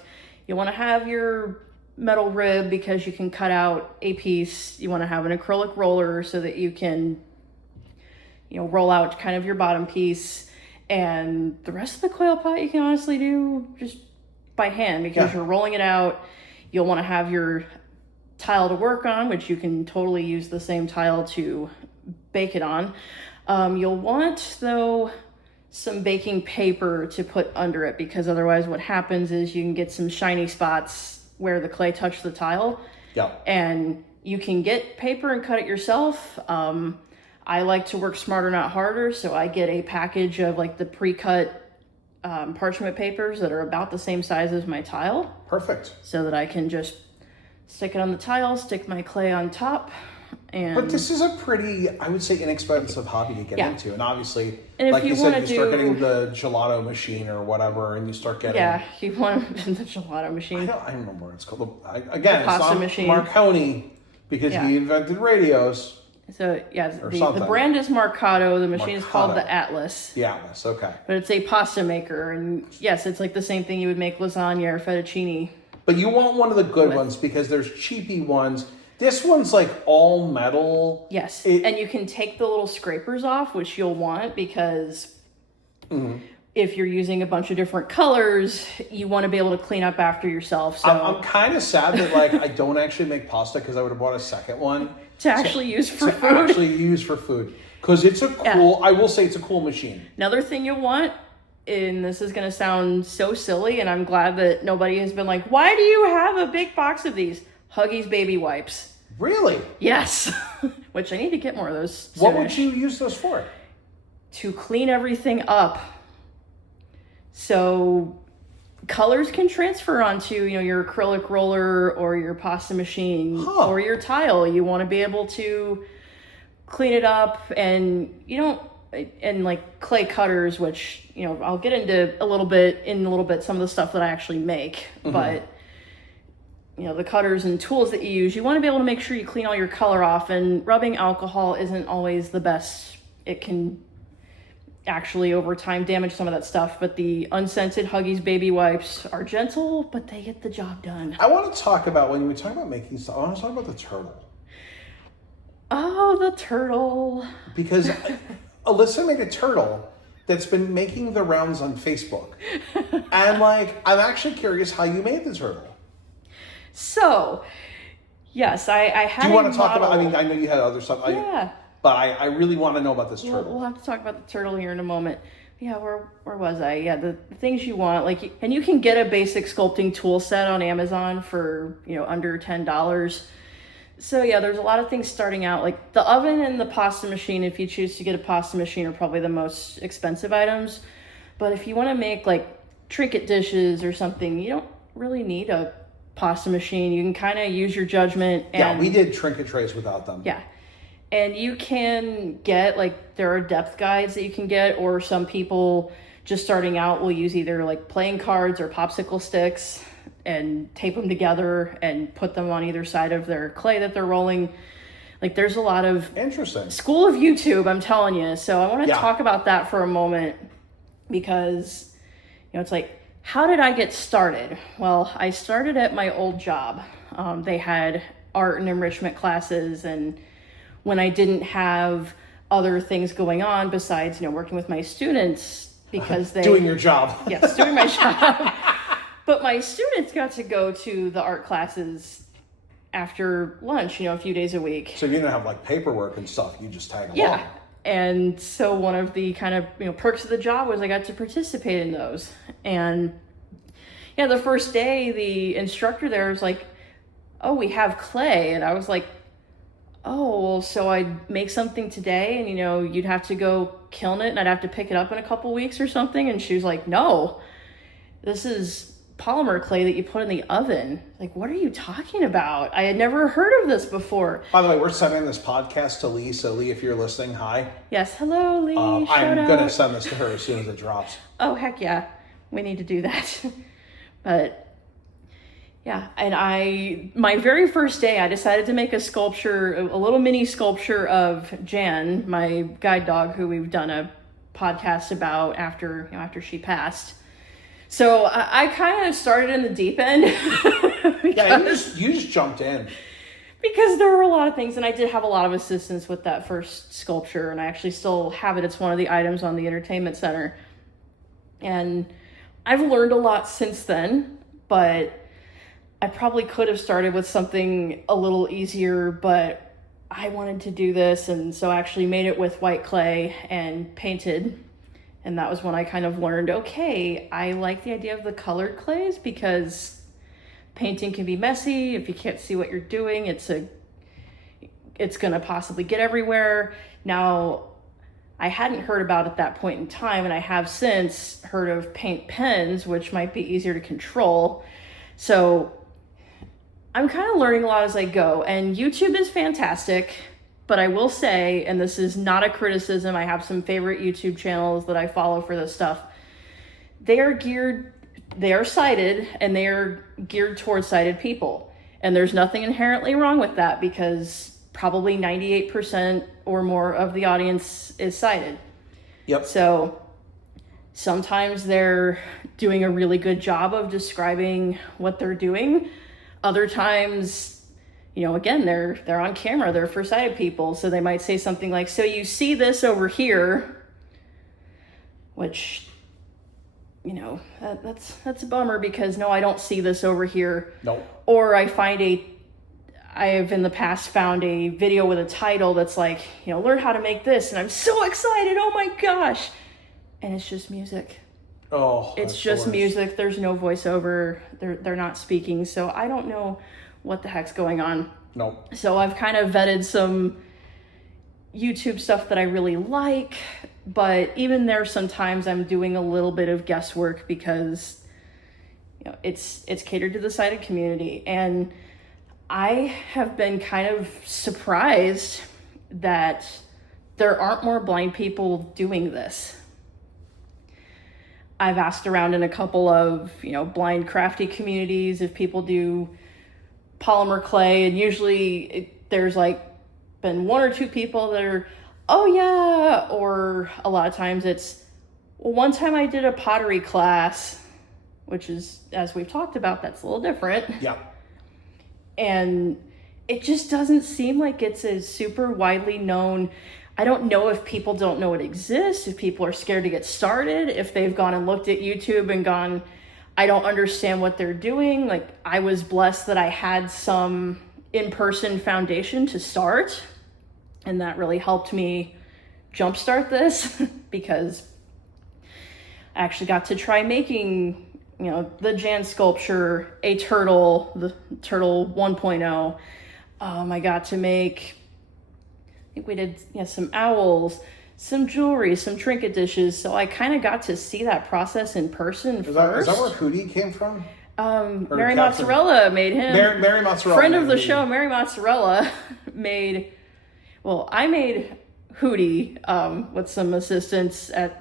You want to have your metal rib because you can cut out a piece. You want to have an acrylic roller so that you can, roll out kind of your bottom piece. And the rest of the coil pot you can honestly do just by hand because you're rolling it out. You'll want to have your tile to work on, which you can totally use the same tile to bake it on. You'll want, though, some baking paper to put under it because otherwise what happens is you can get some shiny spots where the clay touched the tile. Yeah. And you can get paper and cut it yourself. I like to work smarter, not harder, so I get a package of like the pre-cut parchment papers that are about the same size as my tile. Perfect. So that I can just stick it on the tile, stick my clay on top, and... But this is a pretty, I would say, inexpensive hobby to get into. And obviously, and like you said, you start do... getting the gelato machine or whatever, and you start getting... Yeah, you want the gelato machine. I don't remember what it's called. Again, the it's not machine. Marconi because he invented radios. So, yeah, the brand is Marcato. The machine is called the Atlas. The Atlas, okay. But it's a pasta maker. And yes, it's like the same thing you would make lasagna or fettuccine. But you want one of the good ones because there's cheapy ones. This one's like all metal. Yes, and you can take the little scrapers off, which you'll want because if you're using a bunch of different colors, you want to be able to clean up after yourself. So I'm kind of sad that like I don't actually make pasta because I would have bought a second one. To actually use for food. Actually use for food. Because it's a cool, I will say it's a cool machine. Another thing you'll want, and this is going to sound so silly, and I'm glad that nobody has been like, why do you have a big box of these? Huggies baby wipes. Really? Yes. Which I need to get more of those soonish. What would you use those for? To clean everything up. So colors can transfer onto, your acrylic roller or your pasta machine or your tile. You want to be able to clean it up, and like clay cutters, which, I'll get into a little bit some of the stuff that I actually make, but the cutters and tools that you use, you want to be able to make sure you clean all your color off, and rubbing alcohol isn't always the best. It can actually over time damage some of that stuff, but the unscented Huggies baby wipes are gentle, but they get the job done. I want to talk about, when we talk about making stuff, I want to talk about the turtle. Oh, the turtle. Because Alyssa made a turtle that's been making the rounds on Facebook. And like, I'm actually curious how you made the turtle. So, yes, I had Do you want to talk model. about, I know you had other stuff. Yeah. But I really want to know about this turtle. We'll have to talk about the turtle here in a moment. Yeah, where was I? Yeah, the things you want, and you can get a basic sculpting tool set on Amazon for, under $10. So yeah, there's a lot of things starting out, like the oven and the pasta machine. If you choose to get a pasta machine, are probably the most expensive items. But if you want to make like trinket dishes or something, you don't really need a pasta machine. You can kind of use your judgment. And, we did trinket trays without them. Yeah. And you can get, there are depth guides that you can get, or some people just starting out will use either like playing cards or popsicle sticks and tape them together and put them on either side of their clay that they're rolling. Like, there's a lot of interesting school of YouTube, I'm telling you. So I want to talk about that for a moment because, it's like, how did I get started? Well, I started at my old job. They had art and enrichment classes, and when I didn't have other things going on besides, working with my students, because they... Doing your job. Yes, doing my job. But my students got to go to the art classes after lunch, a few days a week. So you didn't have like paperwork and stuff. You just tag along. Yeah. And so one of the kind of, perks of the job was I got to participate in those. And yeah, the first day, the instructor there was like, oh, we have clay. And I was like, oh, well, so I'd make something today and, you'd have to go kiln it and I'd have to pick it up in a couple weeks or something. And she was like, no, this is polymer clay that you put in the oven. Like, what are you talking about? I had never heard of this before. By the way, we're sending this podcast to Lee. So Lee, if you're listening, hi. Yes. Hello, Lee. I'm going to send this to her as soon as it drops. Oh, heck yeah. We need to do that. But yeah, and my very first day, I decided to make a sculpture, a little mini sculpture of Jan, my guide dog, who we've done a podcast about after she passed. So I kind of started in the deep end. Yeah, you just jumped in. Because there were a lot of things, and I did have a lot of assistance with that first sculpture, and I actually still have it. It's one of the items on the entertainment center. And I've learned a lot since then, but I probably could have started with something a little easier, but I wanted to do this, and so I actually made it with white clay and painted. And that was when I kind of learned, okay, I like the idea of the colored clays because painting can be messy. If you can't see what you're doing, it's going to possibly get everywhere. Now, I hadn't heard about at that point in time, and I have since heard of paint pens, which might be easier to control. So I'm kind of learning a lot as I go, and YouTube is fantastic. But I will say, and this is not a criticism, I have some favorite YouTube channels that I follow for this stuff. They are sighted, and they are geared towards sighted people. And there's nothing inherently wrong with that because probably 98% or more of the audience is sighted. Yep. So sometimes they're doing a really good job of describing what they're doing. Other times, again, they're on camera, they're for sighted people. So they might say something like, so you see this over here, which, that's a bummer because no, I don't see this over here. No. Or I have in the past found a video with a title that's like, learn how to make this. And I'm so excited. Oh my gosh. And it's just music. Oh, it's just music. There's no voiceover. They're not speaking. So I don't know what the heck's going on. No. So I've kind of vetted some YouTube stuff that I really like, but even there sometimes I'm doing a little bit of guesswork because it's catered to the sighted community. And I have been kind of surprised that there aren't more blind people doing this. I've asked around in a couple of, blind crafty communities if people do polymer clay, and usually there's been one or two people that are, oh yeah, or a lot of times it's, well, one time I did a pottery class, which is, as we've talked about, that's a little different. Yeah. And it just doesn't seem like it's as super widely known. I don't know if people don't know it exists, if people are scared to get started, if they've gone and looked at YouTube and gone, I don't understand what they're doing. Like, I was blessed that I had some in-person foundation to start, and that really helped me jumpstart this because I actually got to try making, the Jan sculpture, a turtle, the turtle 1.0. I got to make, I think we did some owls, some jewelry, some trinket dishes. So I kind of got to see that process in person first. Is that where Hootie came from? Mary Mozzarella made him. Mary Mozzarella. Friend of the show, Mary Mozzarella made, I made Hootie with some assistance at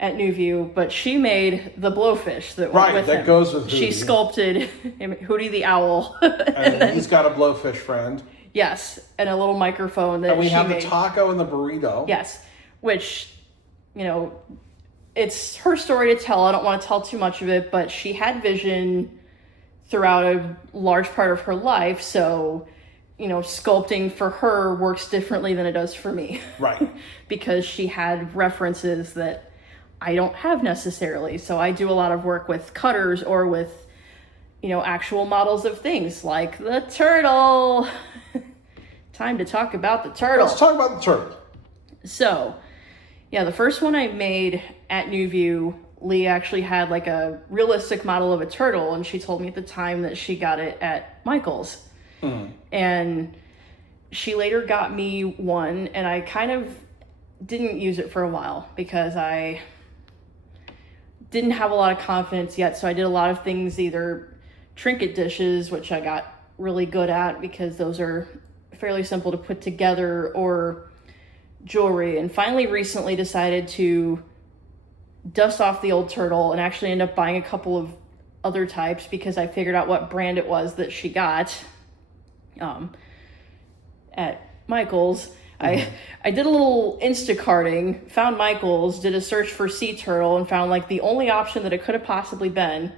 Newview, but she made the blowfish that went with him. Goes with Hootie. She sculpted him, Hootie the owl. and then he's got a blowfish friend. Yes, and a little microphone that she made. And we have the taco and the burrito. Yes, which, it's her story to tell. I don't want to tell too much of it, but she had vision throughout a large part of her life. So, sculpting for her works differently than it does for me. Right. Because she had references that I don't have necessarily. So I do a lot of work with cutters or with actual models of things like the turtle. Time to talk about the turtle. Let's talk about the turtle. So, yeah, the first one I made at New View, Lee actually had like a realistic model of a turtle, and she told me at the time that she got it at Michael's. And she later got me one, and I kind of didn't use it for a while because I didn't have a lot of confidence yet. So I did a lot of things, either trinket dishes, which I got really good at because those are fairly simple to put together, or jewelry. And finally recently decided to dust off the old turtle and actually end up buying a couple of other types because I figured out what brand it was that she got at Michael's. I did a little Instacarting, found Michael's, did a search for sea turtle, and found like the only option that it could have possibly been,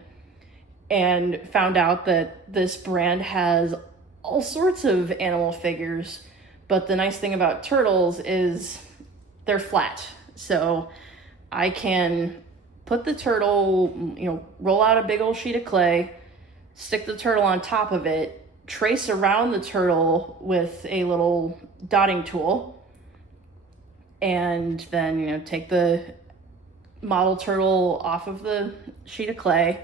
and found out that this brand has all sorts of animal figures. But the nice thing about turtles is they're flat. So I can put the turtle, roll out a big old sheet of clay, stick the turtle on top of it, trace around the turtle with a little dotting tool, and then, take the model turtle off of the sheet of clay.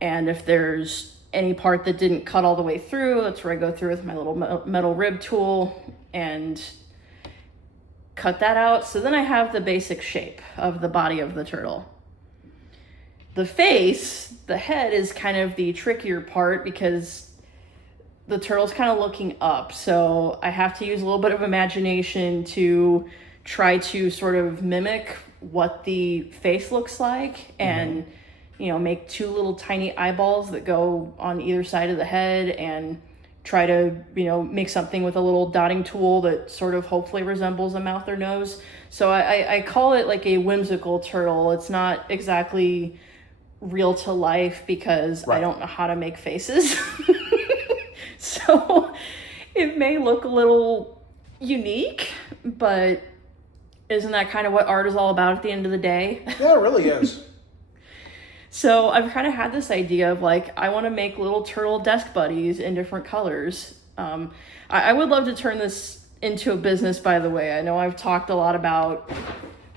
And if there's any part that didn't cut all the way through, that's where I go through with my little metal rib tool and cut that out. So then I have the basic shape of the body of the turtle. The face, the head, is kind of the trickier part because the turtle's kind of looking up. So I have to use a little bit of imagination to try to sort of mimic what the face looks like, and make two little tiny eyeballs that go on either side of the head, and try to, make something with a little dotting tool that sort of hopefully resembles a mouth or nose. So I call it like a whimsical turtle. It's not exactly real to life because I don't know how to make faces. So it may look a little unique, but isn't that kind of what art is all about at the end of the day? Yeah, it really is. So I've kind of had this idea of like, I want to make little turtle desk buddies in different colors. I would love to turn this into a business, by the way. I know I've talked a lot about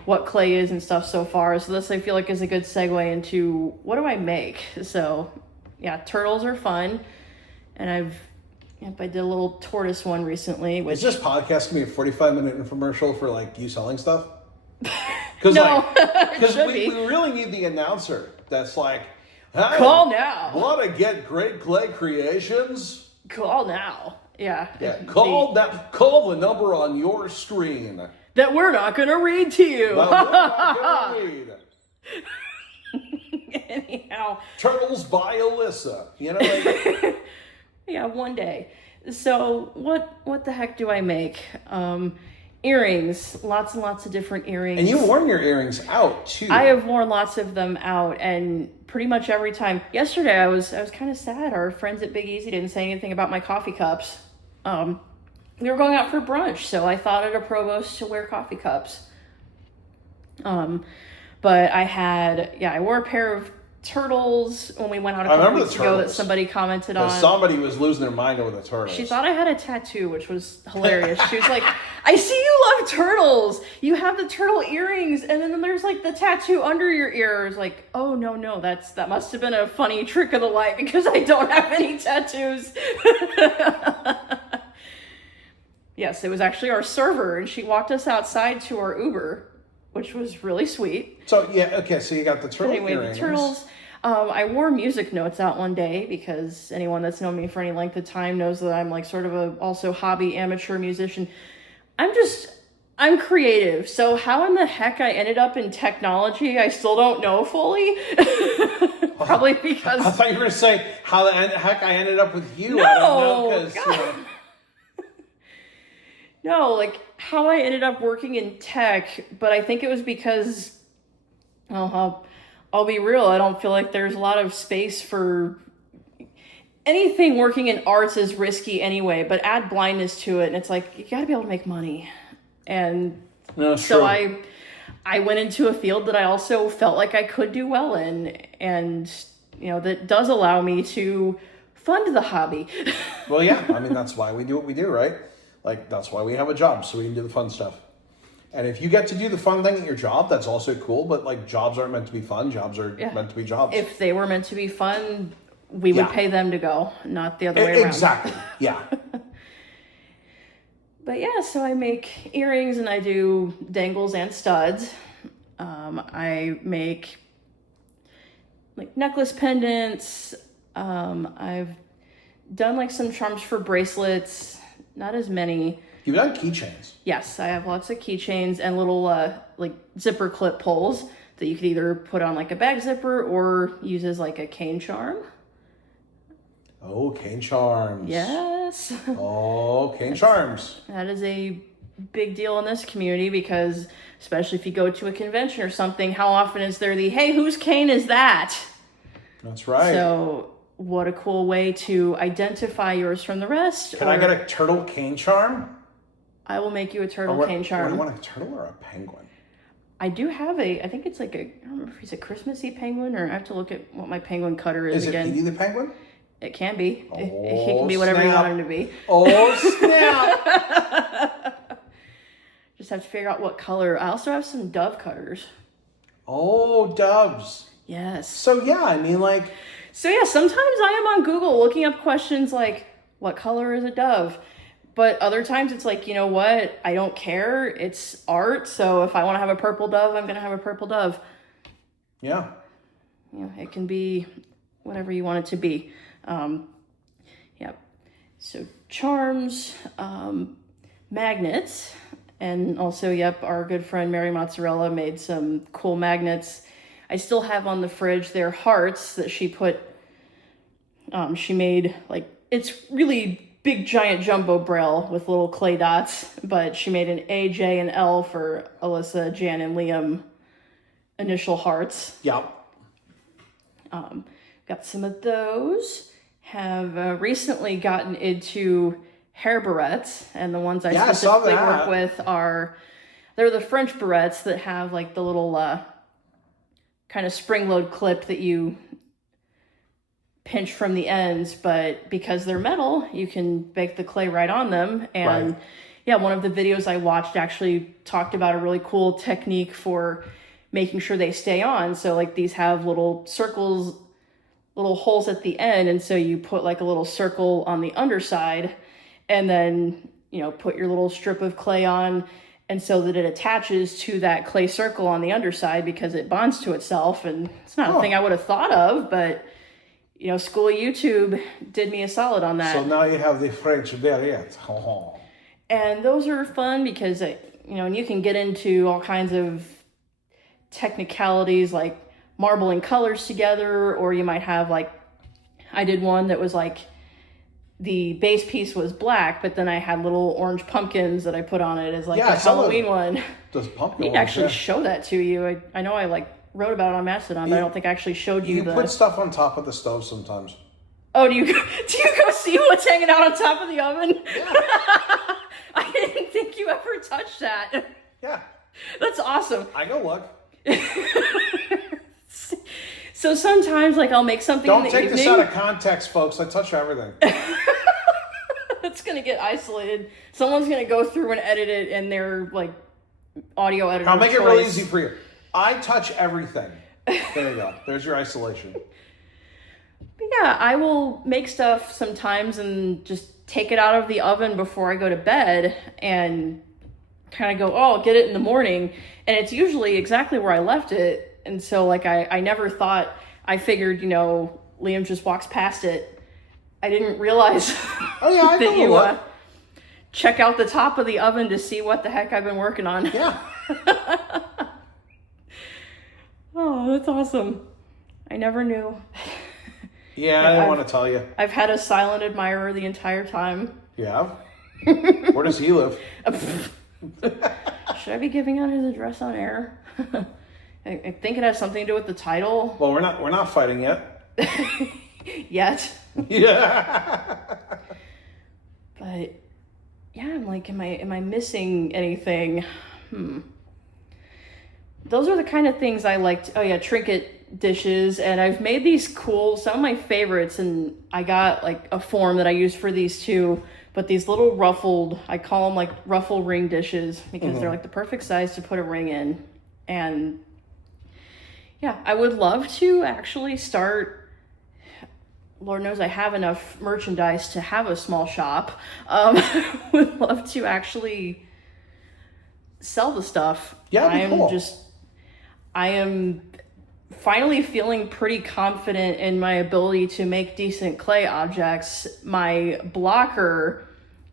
what clay is and stuff so far. So this, I feel like, is a good segue into what do I make? So yeah, turtles are fun. And I did a little tortoise one recently. Which... Is this podcast going to be a 45-minute infomercial for like you selling stuff? Because no, we really need the announcer that's like, hey, call now. Want to get great clay creations? Call now. Yeah. Call the number on your screen. That we're not going to read to you. That we're not going to read. Anyhow. Turtles by Alyssa. Like... Yeah, one day. So what the heck do I make? Earrings, lots and lots of different earrings. And you've worn your earrings out too. I have worn lots of them out, and pretty much every time. Yesterday I was kind of sad. Our friends at Big Easy didn't say anything about my coffee cups. We were going out for brunch, so I thought it a provost to wear coffee cups. But I wore a pair of turtles when we went out a couple weeks ago that somebody commented on. Somebody was losing their mind over the turtles. She thought I had a tattoo, which was hilarious. She was like, I see you love turtles. You have the turtle earrings, and then there's like the tattoo under your ear. I was like, oh, no, that must have been a funny trick of the light because I don't have any tattoos. Yes, it was actually our server, and she walked us outside to our Uber, which was really sweet. So, so you got the turtle earrings. The turtles. I wore music notes out one day because anyone that's known me for any length of time knows that I'm like sort of a also hobby amateur musician. I'm creative. So how in the heck I ended up in technology, I still don't know fully. Probably because... I thought you were going to say how the heck I ended up with you. No! I don't know, No, like how I ended up working in tech, but I think it was because, well, I'll be real, I don't feel like there's a lot of space for anything working in arts is risky anyway, but add blindness to it and it's like, you gotta be able to make money. And so I went into a field that I also felt like I could do well in, and that does allow me to fund the hobby. Well, yeah. I mean, that's why we do what we do, right? Like, that's why we have a job, so we can do the fun stuff. And if you get to do the fun thing at your job, that's also cool. But like, jobs aren't meant to be fun. Jobs are meant to be jobs. If they were meant to be fun, we would pay them to go, not the other way around. Exactly. Yeah. But yeah, so I make earrings and I do dangles and studs. I make like necklace pendants. I've done like some charms for bracelets. Not as many. You've done keychains. Yes, I have lots of keychains and little like zipper clip pulls that you could either put on like a bag zipper or use as like a cane charm. Oh, cane charms. Yes. Oh, cane charms. That is a big deal in this community because especially if you go to a convention or something, how often is there the, hey, whose cane is that? That's right. So what a cool way to identify yours from the rest. Can I get a turtle cane charm? I will make you a turtle cane charm. What do you want, a turtle or a penguin? I do have I think it's like I don't remember if he's a Christmassy penguin or I have to look at what my penguin cutter is again. Is it Petey the penguin? It can be. Oh, it can be whatever you want him to be. Oh, snap. Just have to figure out what color. I also have some dove cutters. Oh, doves. Yes. So, yeah, I mean, like... So, yeah, sometimes I am on Google looking up questions like, what color is a dove? But other times it's like, you know what? I don't care. It's art. So if I want to have a purple dove, I'm going to have a purple dove. Yeah. It can be whatever you want it to be. Yep. So charms, magnets, and also, our good friend Mary Mozzarella made some cool magnets. I still have on the fridge their hearts that she put, she made like, it's really big giant jumbo braille with little clay dots, but she made an A, J, and L for Alyssa, Jan, and Liam initial hearts. Yeah. Got some of those. Have recently gotten into hair barrettes, and the ones I specifically work with they're the French barrettes that have like the little kind of spring load clip that you pinch from the ends, but because they're metal, you can bake the clay right on them. And one of the videos I watched actually talked about a really cool technique for making sure they stay on. So like these have little circles, little holes at the end, and so you put like a little circle on the underside and then put your little strip of clay on, and so that it attaches to that clay circle on the underside because it bonds to itself. And it's not a thing I would have thought of, but school YouTube did me a solid on that. So now you have the French variant. And those are fun because and you can get into all kinds of technicalities like marbling colors together, or you might have like, I did one that was like the base piece was black, but then I had little orange pumpkins that I put on it as like a Halloween one. Does pumpkin? I need to actually show that to you. I know I like wrote about it on Mastodon, but I don't think I actually showed you. You put stuff on top of the stove sometimes. Oh, do you go see what's hanging out on top of the oven? Yeah. I didn't think you ever touched that. Yeah. That's awesome. I go look. So sometimes, like, I'll make something in the evening. Don't take this out of context, folks. I touch everything. It's going to get isolated. Someone's going to go through and edit it in their, like, audio editor I'll make it really easy for you. I touch everything. There you go. There's your isolation. But yeah, I will make stuff sometimes and just take it out of the oven before I go to bed and kind of go, I'll get it in the morning. And it's usually exactly where I left it. And so, like, I never thought, I figured, Liam just walks past it. I didn't realize I that you check out the top of the oven to see what the heck I've been working on. Yeah. Oh, that's awesome. I never knew. Yeah, I didn't want to tell you. I've had a silent admirer the entire time. Yeah? Where does he live? Should I be giving out his address on air? I think it has something to do with the title. Well, we're not fighting yet. Yet. Yeah. But yeah, I'm like, am I missing anything? Those are the kind of things I liked. Oh yeah, trinket dishes, and I've made these some of my favorites, and I got like a form that I use for these too, but these little I call them like ruffle ring dishes because they're like the perfect size to put a ring in. And yeah, I would love to actually start, Lord knows I have enough merchandise to have a small shop. Would love to actually sell the stuff. Yeah, it'd be cool. I am finally feeling pretty confident in my ability to make decent clay objects. My blocker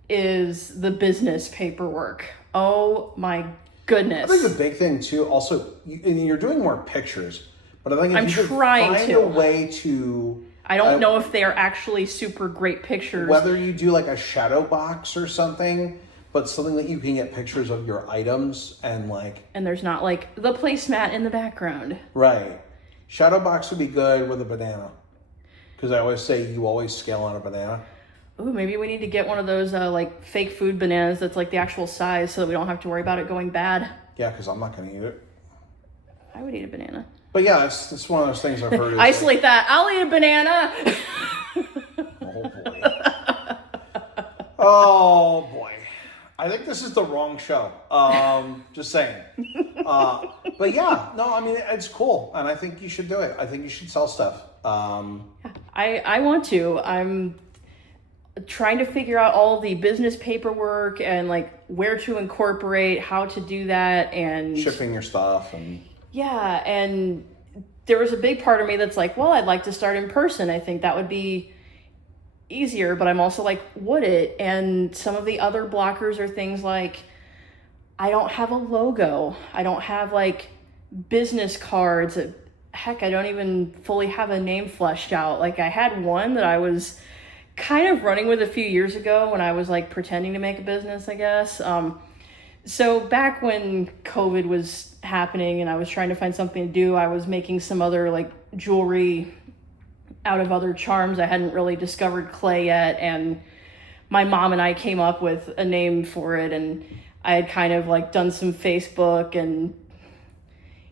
is the business paperwork. Oh my goodness. I think the big thing too, also, you're doing more pictures, but I think if you could find a way to... I don't know if they are actually super great pictures. Whether you do like a shadow box or something, but something that you can get pictures of your items and like... And there's not like the placemat in the background. Right. Shadow box would be good with a banana. Because I always say you always scale on a banana. Ooh, maybe we need to get one of those like fake food bananas that's like the actual size so that we don't have to worry about it going bad. Yeah, because I'm not going to eat it. I would eat a banana. But yeah, it's one of those things I've heard. Isolate that. I'll eat a banana. Oh boy. Oh boy. I think this is the wrong show. Just saying. But yeah, no, I mean, it's cool. And I think you should do it. I think you should sell stuff. I want to. I'm trying to figure out all the business paperwork and like where to incorporate, how to do that, and shipping your stuff. And yeah, and there was a big part of me that's like, well, I'd like to start in person. I think that would be easier, but I'm also like, would it? And some of the other blockers are things like, I don't have a logo. I don't have like business cards. Heck, I don't even fully have a name fleshed out. Like I had one that I was kind of running with a few years ago when I was like pretending to make a business, I guess. So back when COVID was happening and I was trying to find something to do, I was making some other like jewelry out of other charms. I hadn't really discovered clay yet, and my mom and I came up with a name for it, and I had kind of like done some Facebook and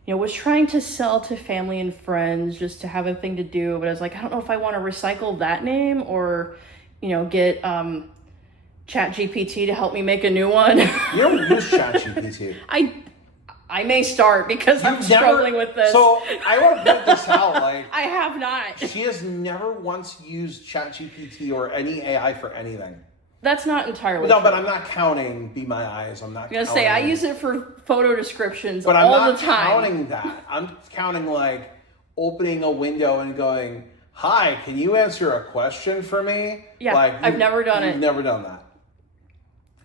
was trying to sell to family and friends just to have a thing to do, but I was like, I don't know if I want to recycle that name or get ChatGPT to help me make a new one. You don't use ChatGPT. I may start because I'm struggling with this. So I want to put this out. Like I have not. She has never once used ChatGPT or any AI for anything. That's not entirely true. But I'm not counting Be My Eyes. I'm not. I'm gonna say I use it for photo descriptions but all I'm the time. Counting that. I'm counting like opening a window and going, "Hi, can you answer a question for me?" Yeah, like I've never done it. You've never done that.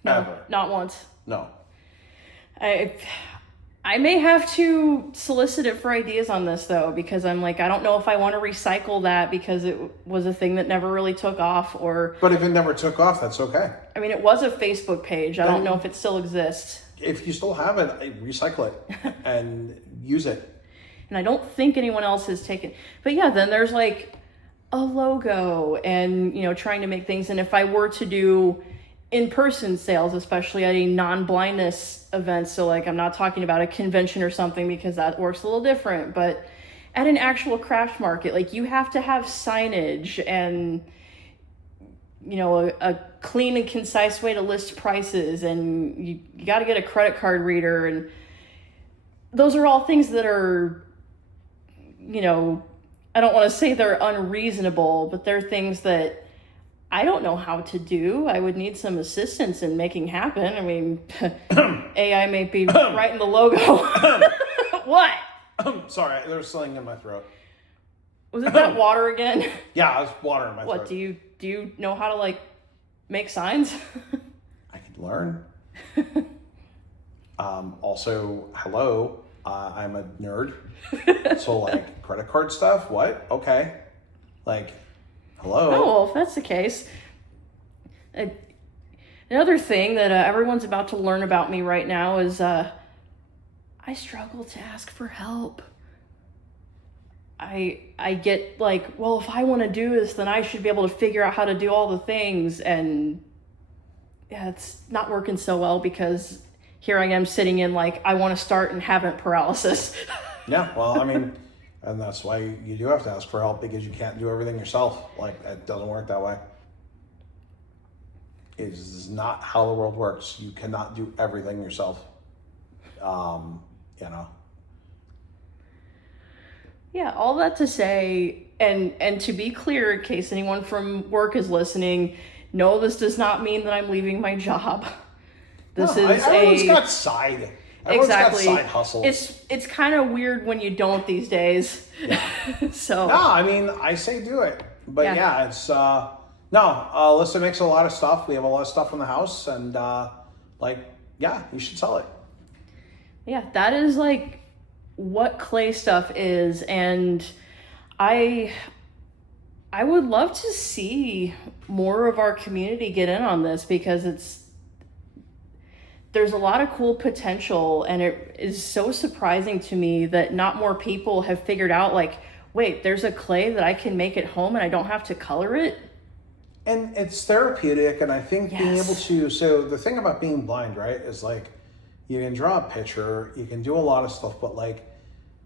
No, ever. Not once. No. I may have to solicit it for ideas on this though, because I'm like, I don't know if I want to recycle that because it was a thing that never really took off, or. But if it never took off, that's okay. I mean, it was a Facebook page. I don't know if it still exists. If you still have it, recycle it and use it. And I don't think anyone else has taken. But yeah, then there's like a logo and trying to make things. And if I were to do in-person sales, especially at a non-blindness event, so like I'm not talking about a convention or something because that works a little different, but at an actual craft market, like you have to have signage and a clean and concise way to list prices, and you got to get a credit card reader, and those are all things that are I don't want to say they're unreasonable, but they're things that I don't know how to do. I would need some assistance in making happen. I mean, AI may be writing the logo. What? Sorry, there's something in my throat. Was it that water again? Yeah, it was water in my throat. What, do you know how to like make signs? I could learn. Also, hello, I'm a nerd. So like credit card stuff, what? Okay. Like, hello. Oh, well, if that's the case. Another thing that everyone's about to learn about me right now is I struggle to ask for help. I get like, well, if I want to do this, then I should be able to figure out how to do all the things. And yeah, it's not working so well because here I am sitting in like, I want to start and haven't paralysis. Yeah, well, I mean, And that's why you do have to ask for help, because you can't do everything yourself. Like, it doesn't work that way. It is not how the world works. You cannot do everything yourself. You know. Yeah, all that to say, and to be clear, in case anyone from work is listening, no, this does not mean that I'm leaving my job. This is everyone's got side. Everyone's exactly got side hustles. It's kind of weird when you don't these days. Yeah. So no, I mean, I say do it, but yeah, it's Alyssa makes a lot of stuff. We have a lot of stuff in the house, and you should sell it. Yeah, that is like what clay stuff is, and I would love to see more of our community get in on this, because there's a lot of cool potential, and it is so surprising to me that not more people have figured out, like, wait, there's a clay that I can make at home and I don't have to color it. And it's therapeutic, and I think being able to, so the thing about being blind, right, is like, you can draw a picture, you can do a lot of stuff, but like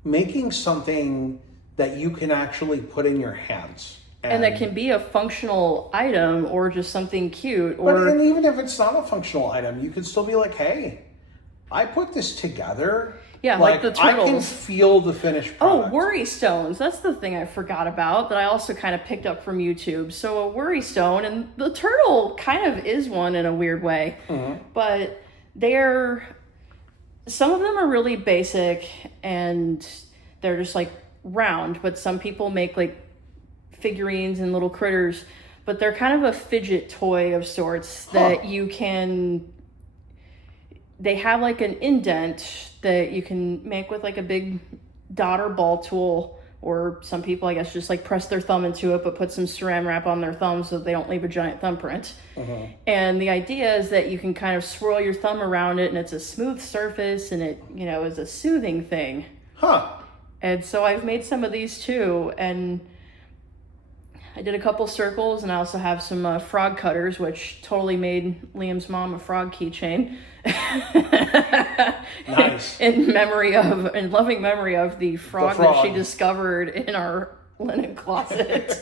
making something that you can actually put in your hands. And that can be a functional item, or just something cute. And even if it's not a functional item, you can still be like, hey, I put this together. Yeah, like the turtles. I can feel the finished product. Oh, worry stones. That's the thing I forgot about that I also kind of picked up from YouTube. So a worry stone, and the turtle kind of is one in a weird way. Mm-hmm. But some of them are really basic, and they're just like round. But some people make like figurines and little critters, but they're kind of a fidget toy of sorts that you can, they have like an indent that you can make with like a big dot or ball tool, or some people I guess just like press their thumb into it but put some saran wrap on their thumb so they don't leave a giant thumbprint. Mm-hmm. And the idea is that you can kind of swirl your thumb around it, and it's a smooth surface, and it, you know, is a soothing thing. And so I've made some of these too, and I did a couple circles, and I also have some frog cutters, which totally made Liam's mom a frog keychain. Nice. In loving memory of the frog that she discovered in our linen closet.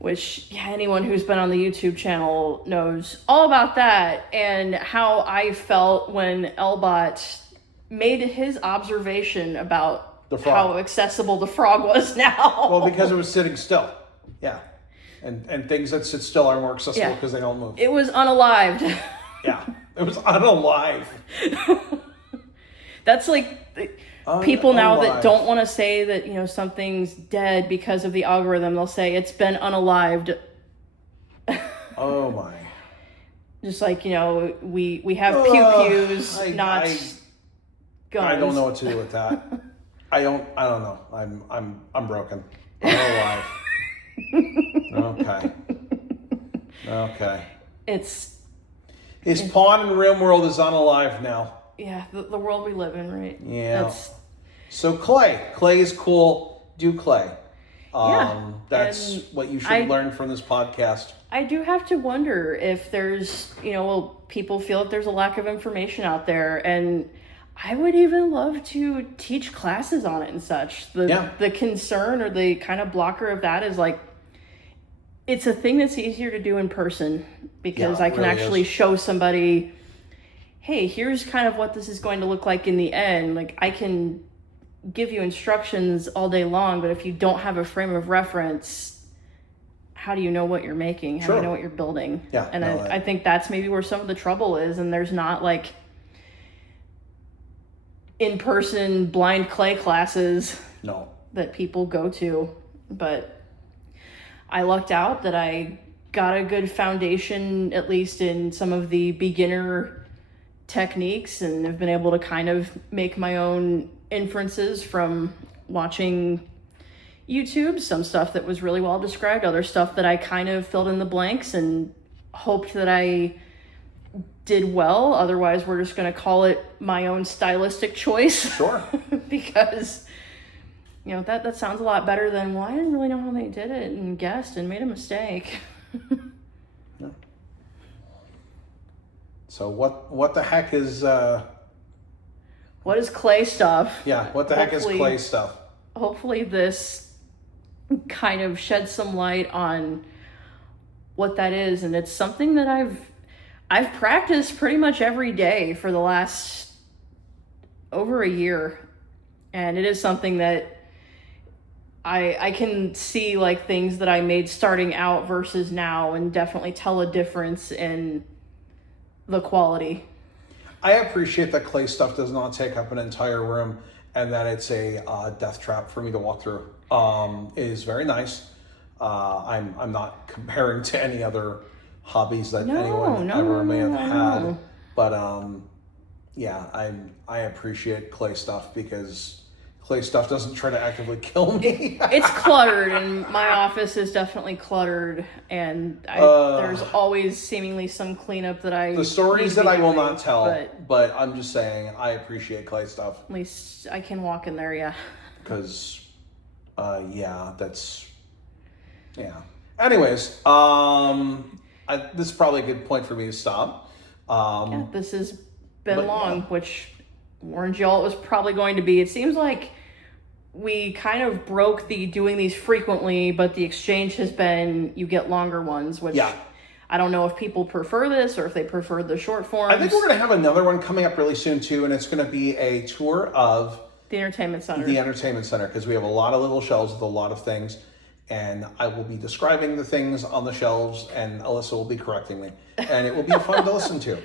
Which, anyone who's been on the YouTube channel knows all about that, and how I felt when Elbot made his observation about how accessible the frog was now. Well, because it was sitting still. Yeah. And things that sit still are more accessible because they don't move. It was unalived. Yeah. It was unalive. That's like people now that don't want to say that, you know, something's dead because of the algorithm. They'll say it's been unalived. Oh my. Just like, you know, we have pew-pews, not guns. I don't know what to do with that. I don't know. I'm broken. I'm alive. Okay. It's Pawn in RimWorld is unalive now. Yeah, the world we live in, right? Yeah. So clay is cool. Do clay. That's what you should learn from this podcast. I do have to wonder if there's, people feel that there's a lack of information out there, and I would even love to teach classes on it and such. The concern or the kind of blocker of that is like, it's a thing that's easier to do in person, because I can really actually show somebody, hey, here's kind of what this is going to look like in the end. Like, I can give you instructions all day long, but if you don't have a frame of reference, how do you know what you're making? How do you know what you're building? Yeah, and I think that's maybe where some of the trouble is, and there's not like in-person blind clay classes that people go to. But I lucked out that I got a good foundation, at least in some of the beginner techniques, and have been able to kind of make my own inferences from watching YouTube. Some stuff that was really well described, other stuff that I kind of filled in the blanks and hoped that I did well. Otherwise, we're just going to call it my own stylistic choice. Sure. Because, that sounds a lot better than, well, I didn't really know how they did it and guessed and made a mistake. Yeah. So what the heck is what is clay stuff? Yeah, what the heck is clay stuff? Hopefully this kind of sheds some light on what that is. And it's something that I've practiced pretty much every day for the last over a year. And it is something that I can see like things that I made starting out versus now, and definitely tell a difference in the quality. I appreciate that clay stuff does not take up an entire room, and that it's a death trap for me to walk through. It is very nice. I'm not comparing to any other hobbies that anyone ever may have had, but yeah, I appreciate clay stuff because clay stuff doesn't try to actively kill me. It's cluttered, and my office is definitely cluttered, and there's always seemingly some cleanup that The stories that I will not tell, but I'm just saying I appreciate clay stuff. At least I can walk in there, yeah. Because, yeah. Anyways, this is probably a good point for me to stop. Yeah, this has been long, which warned y'all it was probably going to be. It seems like we kind of broke the doing these frequently, but the exchange has been you get longer ones, which I don't know if people prefer this or if they prefer the short forms. I think we're going to have another one coming up really soon too, and it's going to be a tour of the entertainment center. The entertainment center, because we have a lot of little shelves with a lot of things, and I will be describing the things on the shelves, and Alyssa will be correcting me, and it will be fun to listen to.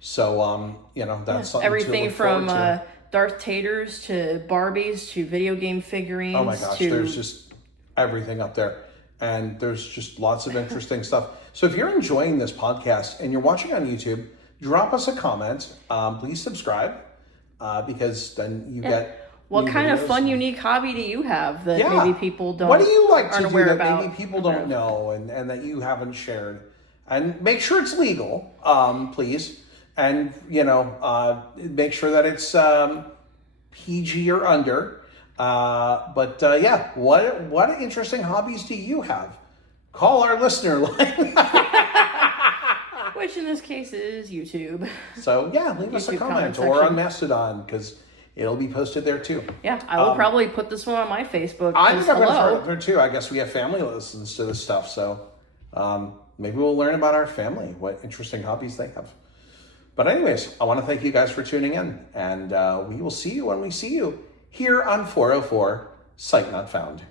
So, that's something everything to look forward from to. Darth Taters to Barbies to video game figurines. Oh my gosh, there's just everything up there. And there's just lots of interesting stuff. So if you're enjoying this podcast and you're watching on YouTube, drop us a comment. Please subscribe because then you get what new kind of videos. fun, unique hobby do you have that maybe people don't? What do you like to do that about? maybe people don't know and that you haven't shared? And make sure it's legal, please. And, make sure that it's PG or under. But what interesting hobbies do you have? Call our listener line. Which in this case is YouTube. So, leave us a comment or on Mastodon because it'll be posted there too. Yeah, I will probably put this one on my Facebook. I think I'm going to put it there too. I guess we have family that listens to this stuff. So maybe we'll learn about our family, what interesting hobbies they have. But anyways, I want to thank you guys for tuning in, and we will see you when we see you here on 404 Sight Not Found.